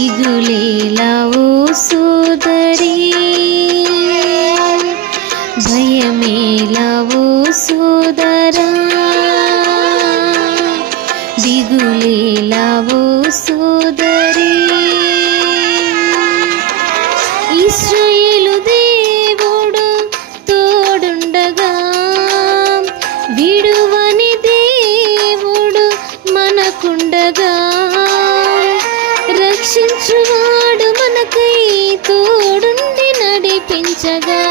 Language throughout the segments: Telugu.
దిగులేలా ఓ సోదరి. భయమేలా ఓ సోదరా. దిగులేలా ఓ సోదరి. ఇస్రాయేలు నడిపించగా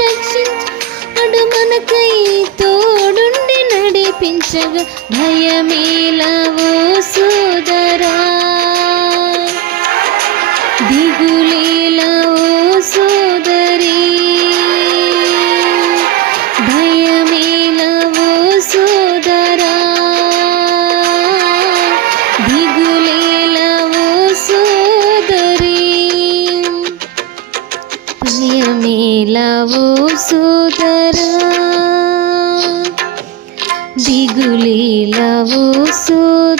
రక్షించువాడు మనకై తోడుండి నడిపించగా. భయమేలవో సోదరా. దిగులు సోదరా దిగులేలా ఓ సోదరి.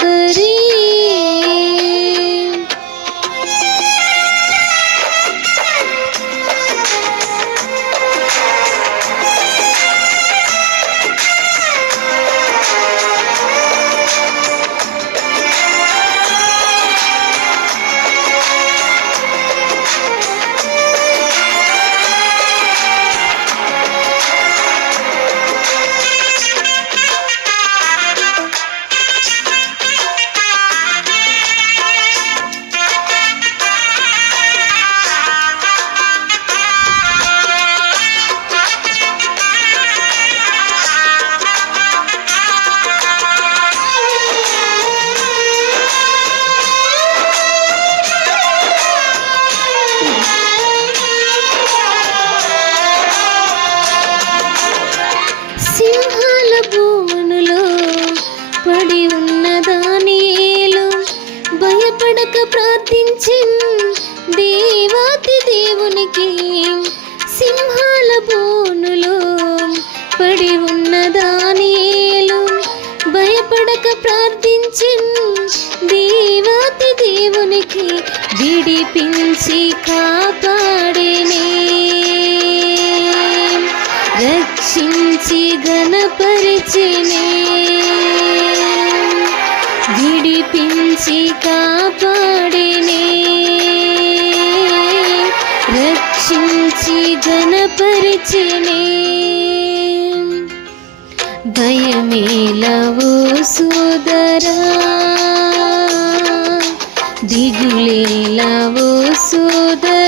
దానియేలు భయపడక ప్రార్థించిన్ దేవాతి దేవునికి సింహాల బోనులో పడి ఉన్న దానియేలు భయపడక ప్రార్థించిన్ దేవాతి దేవునికి విడిపించి కాపాడినే. రక్షించి గణపరిచినే విడిపించి కాపాడినే. రక్షించి గణపరిచినే భయమేలవో సోదరా. దిగులేలవో సోదరీ.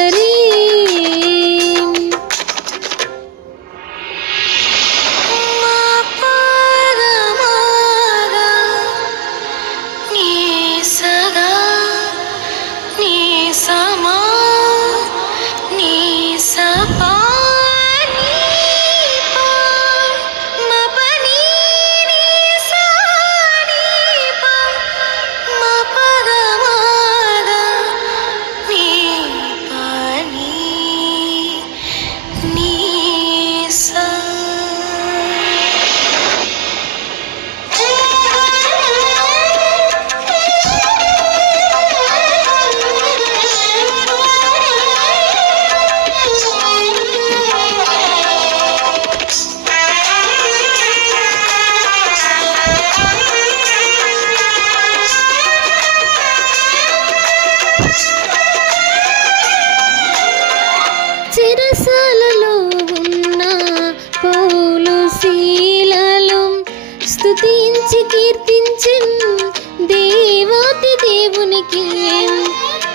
కీర్తించిన్ దేవాతి దేవునికి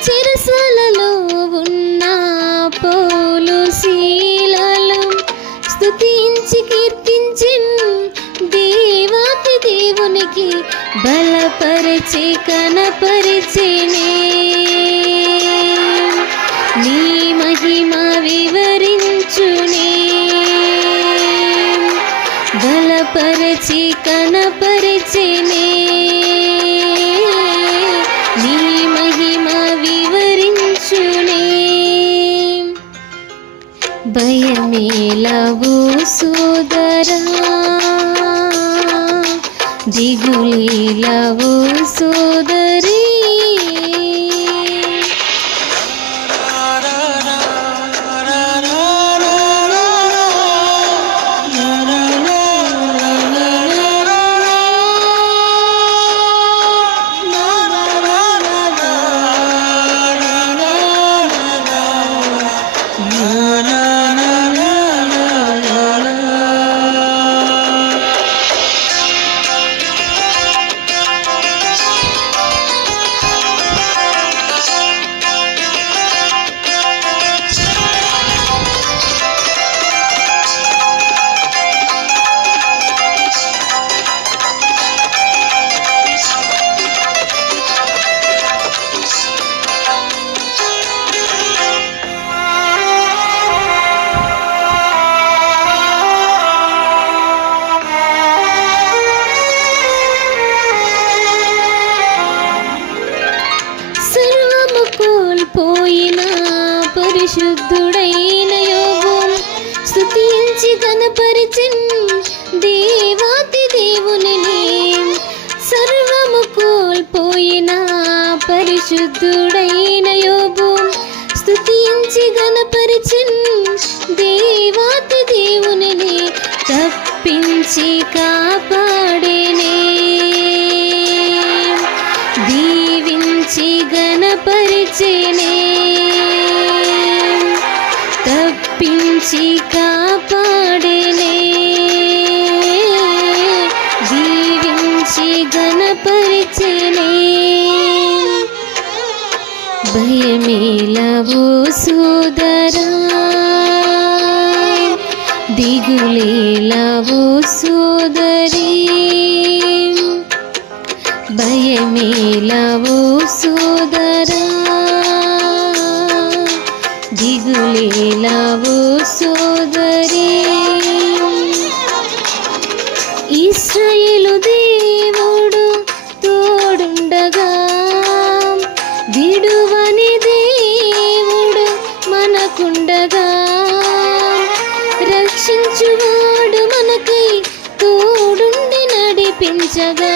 చిరసలలో ఉన్న పోలు శీలలు. స్తుతించి కీర్తించిన్ దేవాతి దేవునికి బలపరిచి కనపరిచినే నీ. మహిమ వివరించునే బలపరిచి కనపరిచినే భయమేలవు సోదరా దిగులే భయమేలవో సోదరి పోయిన పరిశుద్ధుడైన యోగు. స్థుతించి కనపరిచిన్ దేవాతి దేవుని సర్వము కోల్పోయిన పరిశుద్ధుడైన యోగు. స్థుతించి కనపరిచిన్ దేవాతి దేవుని తప్పించి కా తప్పించి కాపాడేనే. దీవించి గణపరిచేనే భయమేలవో సోదరా. దిగులేలవో సోదరీ. భయమేలవో సో ఇస్రాయేలు దేవుడు తోడుండగా విడువని దేవుడు మనకుండగా. రక్షించువాడు మనకై తోడుండి నడిపించగా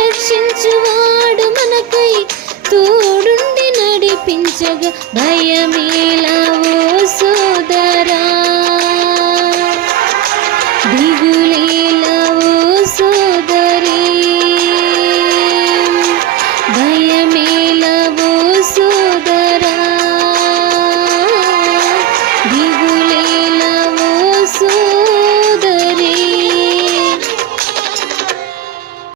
రక్షించువాడు మనకై తోడుండి నడిపించగా. భయమేలావు